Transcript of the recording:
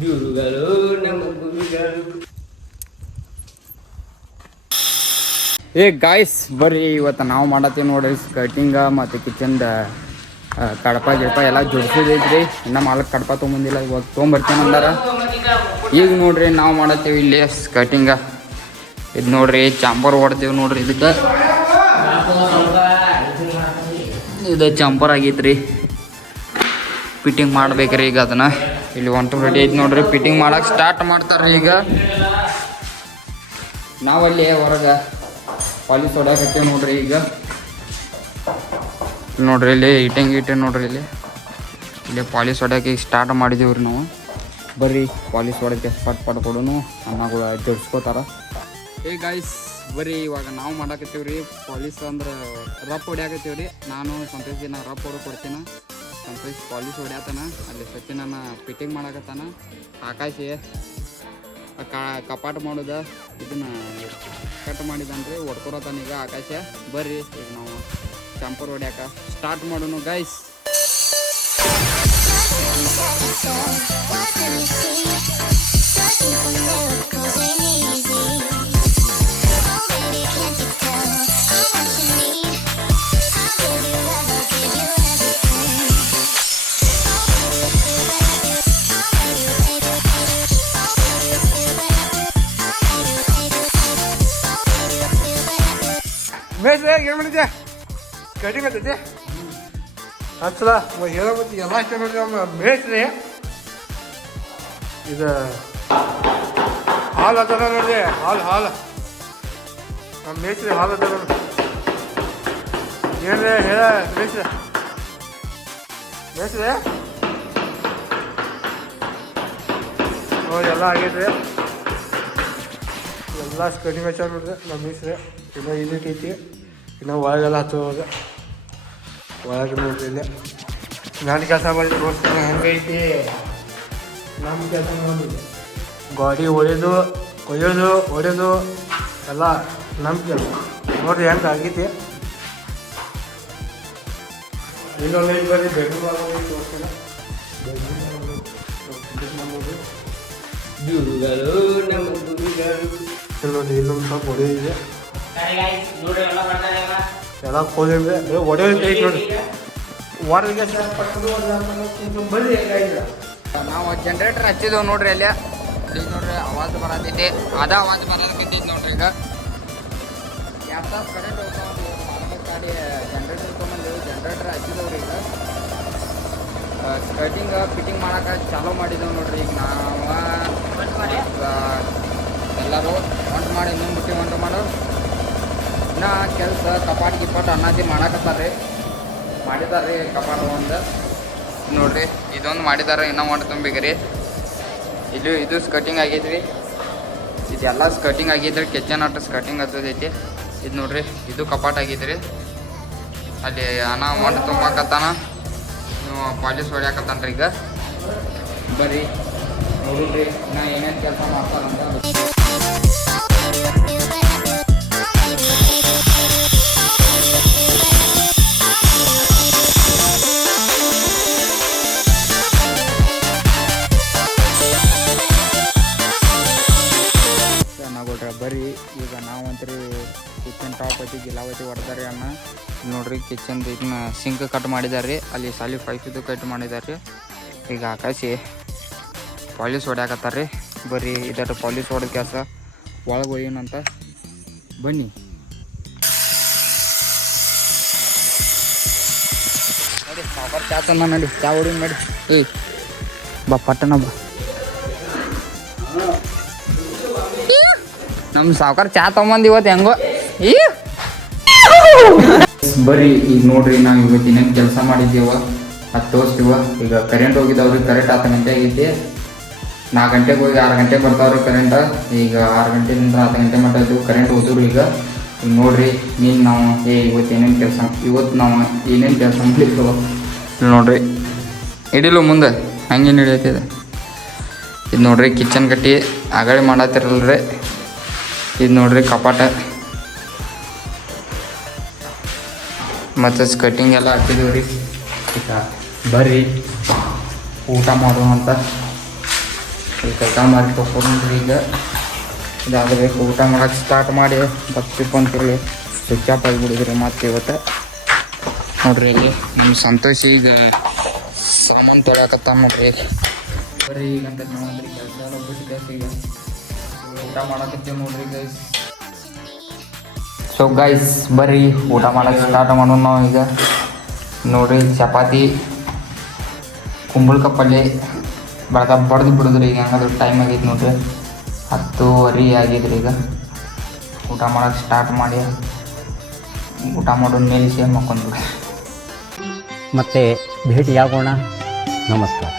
ಗುರುಗಳು ನಮ್ಮ ಗುರುಗಳು. ಗಾಯ್ಸ್ ಬರ್ರಿ, ಇವತ್ತು ನಾವು ಮಾಡತ್ತೀವಿ ನೋಡ್ರಿ ಸ್ಕರ್ಟಿಂಗ ಮತ್ತು ಕಿಚನ್ದ ಕಡಪ ಗಿಡಪ ಎಲ್ಲ ಜೋಡಿಸೋದೈತ್ರಿ. ಇನ್ನು ಮಾಲಕ್ಕೆ ಕಡಪ ತೊಗೊಂಬಂದಿಲ್ಲ, ಇವಾಗ ತೊಗೊಂಬರ್ತೀನಿ ಅಂದಾರ. ಈಗ ನೋಡ್ರಿ ನಾವು ಮಾಡತ್ತೀವಿ ಇಲ್ಲಿ ಸ್ಕರ್ಟಿಂಗ. ಇದು ನೋಡ್ರಿ ಚಾಂಪರ್ ಹೊಡ್ತೀವಿ ನೋಡ್ರಿ. ಇದಕ್ಕೆ ಇದು ಚಾಂಪರ್ ಆಗೈತ್ರಿ, ಫಿಟ್ಟಿಂಗ್ ಮಾಡ್ಬೇಕ್ರಿ ಈಗ. ಅದನ್ನ ಇಲ್ಲಿ ಒಂಟು ರೆಡಿ ಐತಿ ನೋಡ್ರಿ, ಫಿಟ್ಟಿಂಗ್ ಮಾಡಕ್ಕೆ ಸ್ಟಾರ್ಟ್ ಮಾಡ್ತಾರ್ರಿ ಈಗ. ನಾವಲ್ಲಿ ಹೊರಗೆ ಪಾಲಿಸ್ ಹೊಡ್ಯಾಕತ್ತೀವಿ ನೋಡ್ರಿ ಈಗ. ನೋಡ್ರಿ ಇಲ್ಲಿ ಇಟ್ಟೆ ನೋಡ್ರಿ, ಇಲ್ಲಿ ಪಾಲಿಸ್ ಹೊಡ್ಯಾಕೆ ಸ್ಟಾರ್ಟ್ ಮಾಡಿದೀವ್ರಿ ನಾವು. ಬರ್ರಿ ಪಾಲಿಸ್ ಹೊಡಕ್ಕೆ ಪಟ್ ಕೊಡೋನು ಅನ್ನಗಳು ಜೋಡಿಸ್ಕೋತಾರ. ಗಾಯ್ಸ್ ಬರ್ರಿ, ಇವಾಗ ನಾವು ಮಾಡಾಕತ್ತೀವ್ರಿ ಪಾಲಿಸ್. ಅಂದ್ರೆ ರಪ್ ಹೊಡ್ಯಾಕತ್ತೀವ್ರಿ. ನಾನು ಸಂತೋಷ್ ದಿನ ರಪ್ ಹೊಡೆ ಕೊಡ್ತೀನಿ, ಸಂತೋಷ್ ಪಾಲಿಸ್ ಹೊಡ್ಯಾತಾನ. ಅಲ್ಲಿ ಸಚಿನನ್ನ ಫಿಟ್ಟಿಂಗ್ ಮಾಡಾಕತ್ತಾನ. ಆಕಾಶಿ ಕಪಾಟ ಮಾಡೋದ ಇದನ್ನ ಕಟ್ ಮಾಡಿದನ್ರಿ, ಹೊಡ್ಕೊರತಾನ ಈಗ ಆಕಾಶ. ಬರ್ರಿ ಈಗ ನಾವು ಚಾಂಪರ್ ಹೊಡ್ಯಾಕ ಸ್ಟಾರ್ಟ್ ಮಾಡೋಣ ಗೈಸ್. ಏನು ಮಾಡಿದ್ಯಾ? ಕಡಿಮೆ ಬರ್ತೈತಿ ಹಚ್ಚಲ ಹೇಳೋ ಮತ್ತೆ ಎಲ್ಲ ಇಷ್ಟ ನೋಡ್ರಿ. ನಮ್ಮ ಮೇಸ್ರಿ ಇದು ಹಾಲು ಅದರ ನೋಡ್ರಿ, ಹಾಲು ನಮ್ಮ ಮೇಸ್ರಿ ಹಾಲು ಅದರ ನೋಡಿ. ಏನ್ರಿ ಹೇಳ ಮೇಸ್ರಿ ನೋಡಿ, ಎಲ್ಲ ಆಗೈತ್ರಿ. ಎಲ್ಲ ಕಡಿಮೆ ಹಚ್ಚಾರ ನೋಡ್ರಿ ನಮ್ಮ ಮೇಸ್ರಿ. ಇನ್ನೂ ಇದೈತಿ, ಇನ್ನು ಒಳಗೆಲ್ಲ ಹಚ್ಚೋದು. ಒಳಗೆ ನೋಡ್ರಿ ಇಲ್ಲಿ ನಾನು ಕೆಲಸ ಮಾಡಿ ನೋಡ್ತೀನಿ ಹೆಂಗೈತಿ ನಮ್ಮ ಕೆಲಸ. ನೋಡಿ ಗಾಡಿ ಹೊಡೆಯೋದು ಎಲ್ಲ ನಮ್ಮ ಕೆಲಸ ನೋಡ್ರಿ ಹೆಂಗೆ ಆಗೈತಿ. ಇನ್ನೊಂದು ಬರೀ ಬೆಡ್ರೂಮ್ ತೋರಿಸ್ತೀನಿ. ನೋಡಿ ಇಲ್ಲೊಂದು ಸ್ವಲ್ಪ ಹೊಡೆಯಿದೆ, ಎಲ್ಲ ಕೋಲಿದ್ರೆ ಹೊಡೆಯೋದು ಐತಿ ನೋಡಿ. ವಾಟರ್ಗೆ ನಾವು ಜನ್ರೇಟರ್ ಹಚ್ಚಿದ್ದೇವೆ ನೋಡ್ರಿ. ಅಲ್ಲಿ ನೋಡ್ರಿ ಆವಾಜ್ ಬರತೈತಿ, ಆವಾಜ್ ಬರೋದಕ್ಕೈತಿ ನೋಡ್ರಿ. ಈಗ 2 ತಾಸು ಕರೆಂಟ್ ಹೋಗ್ತಾವ ಗಾಡಿ. ಜನ್ರೇಟರ್ ತೊಗೊಂಡು ಜನ್ರೇಟರ್ ಹಚ್ಚಿದೇವ್ರಿ. ಈಗ ಸ್ಕರ್ಟಿಂಗ್ ಫಿಟ್ಟಿಂಗ್ ಮಾಡಕ್ಕೆ ಚಾಲೂ ಮಾಡಿದ್ದೇವೆ ನೋಡ್ರಿ. ಈಗ ನಾವು ಎಲ್ಲರೂ ಒಂಟು ಮಾಡಿ ಇನ್ನೊಂದು ಒಂಟು ಮಾಡೋರು. ಇನ್ನು ಕೆಲಸ ಕಪಾಟ್ ಗಿಪಾಟ್ ಅನ್ನಾದಿ ಮಾಡಾಕತ್ತಾರ್ರಿ, ಮಾಡಿದಾರ್ರಿ ಕಪಾಟ ಒಂದು ನೋಡ್ರಿ. ಇದೊಂದು ಮಾಡಿದಾರೆ, ಇನ್ನೂ ಒಂದು ತುಂಬಿಗ್ರಿ. ಇದು ಸ್ಕರ್ಟಿಂಗ್ ಆಗೈತ್ರಿ. ಇದೆಲ್ಲ ಸ್ಕರ್ಟಿಂಗ್ ಆಗೈತ್ರಿ. ಕಿಚನ್ ಅಟ್ಟು ಸ್ಕರ್ಟಿಂಗ್ ಹಚ್ಚೋದೈತಿ. ಇದು ನೋಡ್ರಿ, ಇದು ಕಪಾಟ್ ಆಗೈತ್ರಿ. ಅಲ್ಲಿ ಅನ್ನ ಒಂದು ತುಂಬಾಕತ್ತಾನ, ನೀವು ಪಾಲಿಸ್ ಹೊಡ್ಯಾಕತ್ತಾನ್ರಿ. ಈಗ ಬರ್ರಿ ನೋಡ್ರಿ ಇನ್ನು ಏನೇನು ಕೆಲಸ ಮಾಡ್ತಾರಂತ. ಬರ್ರಿ ಈಗ ನಾವಂತ್ರಿ ಕಿಚನ್ ಟಾಪ್ ಐತಿ ಗಿಲಾವತಿ ಹೊಡೆದಾರೆ ಅನ್ನ ನೋಡ್ರಿ. ಕಿಚನ್ದು ಇದನ್ನ ಸಿಂಕ್ ಕಟ್ ಮಾಡಿದಾರೆ, ಅಲ್ಲಿ ಸಾಲಿ ಪೈಪಿದು ಕಟ್ ಮಾಡಿದಾರೆ. ಈಗ ಆಕಾಶಿ ಪಾಲಿಸ್ ಹೊಡ್ಯಾಕತ್ತಾರ್ರಿ. ಬರ್ರಿ ಇದರ ಪಾಲಿಸ್ ಹೊಡೆದ ಕೆಲಸ ಒಳಗೆ ಒಯ್ಯೋಣಂತ ಬನ್ನಿ. ನೋಡಿ ಸಾಕರ್ ಚಾ ತಂದ ನೋಡಿ, ಚಾ ಹೊಡಿ ನೋಡಿ. ಬಾ ಪಟ್ಟಣ ಬಾ. ನಮ್ಮ ಸಾವುಕಾರ ಚಾ ತೊಗೊಂಬಂದು ಇವತ್ತು ಹೆಂಗೋ ಬರ್ರಿ. ಈಗ ನೋಡ್ರಿ ನಾವು ಇವತ್ತು ಇನ್ನೇನು ಕೆಲಸ ಮಾಡಿದ್ದೀವ ಅದು ತೋರಿಸ್ತೀವ. ಈಗ ಕರೆಂಟ್ ಹೋಗಿದ್ದಾವ್ರಿ, ಕರೆಂಟ್ 10 ಗಂಟೆ ಆಗೈತಿ. 4 ಗಂಟೆಗೆ ಹೋಗಿ 6 ಗಂಟೆಗೆ ಬರ್ತಾವ್ರಿ ಕರೆಂಟ್. ಈಗ 6 ಗಂಟೆಯಿಂದ 10 ಗಂಟೆ ಮಟ್ಟ ಇದ್ದು ಕರೆಂಟ್ ಹೋದ್ರು. ಈಗ ನೋಡ್ರಿ ನಾವು ಇವತ್ತು ಏನೇನು ಕೆಲಸ ಮಾಡಿದ್ದೀವ ನೋಡ್ರಿ. ಇಡಿಲು ಮುಂದೆ ಹಂಗೇನು ಹಿಡಿಯತ್ತಿದೆ. ಇದು ನೋಡ್ರಿ ಕಿಚನ್ ಗಟ್ಟಿ ಆಗಳಿ ಮಾಡತ್ತಿರಲ್ರಿ. ಇದು ನೋಡ್ರಿ ಕಪಾಟ ಮತ್ತು ಸ್ಕರ್ಟಿಂಗ್ ಎಲ್ಲ ಹಾಕಿದೀವಿ ರೀ. ಈಗ ಬರ್ರಿ ಊಟ ಮಾಡೋಣ ಅಂತ. ಈ ಕೈಕ ಮಾರಿ ತೊಗೊಂಡ್ರಿ ಈಗ ಇದಾಗಬೇಕು. ಊಟ ಮಾಡೋಕೆ ಸ್ಟಾರ್ಟ್ ಮಾಡಿ ಬತ್ತಿಪ್ಪ ಅಂತೇಳಿ ಸ್ವಿಚ್ ಆಫ್ ಆಗಿಬಿಡಿದ್ರಿ ಮತ್ತೆ ಇವತ್ತು. ನೋಡ್ರಿ ಇಲ್ಲಿ ನಮ್ಮ ಸಂತೋಷ ಈಗ ಸಾಮಾನು ತೊಳ್ಯಾಕತ್ತಾನ ನೋಡ್ರಿ. ಬರ್ರಿ ಈಗ ಅಂತ ನೋಡ್ರಿ ಕೆಲಸ ಎಲ್ಲ ಬಿಟ್ಟು ಈಗ ಊಟ ಮಾಡಕತ್ತೀವಿ ನೋಡ್ರಿ ಗೈಸ್. ಸೊ ಗೈಸ್ ಬರ್ರಿ ಊಟ ಮಾಡೋಕೆ ಸ್ಟಾರ್ಟ್ ಮಾಡೋಣ ನಾವು ಈಗ. ನೋಡ್ರಿ ಚಪಾತಿ ಕುಂಬಳಕಾಯಿ ಪಲ್ಯ ಬಡ್ದು ಬಿಡಿದ್ರಿ ಈಗ. ಹಂಗಾದ್ರೆ ಟೈಮ್ ಆಗೈತೆ ನೋಡ್ರಿ 10:30 ಆಗಿದ್ರಿ ಈಗ. ಊಟ ಮಾಡೋಕೆ ಸ್ಟಾರ್ಟ್ ಮಾಡಿ ಊಟ ಮಾಡೋದು ನಿಲ್ಲಿಸಿ ಮಕ್ಕೊಂಡ್ಬಿಡಿ. ಮತ್ತೆ ಭೇಟಿಯಾಗೋಣ. ನಮಸ್ಕಾರ.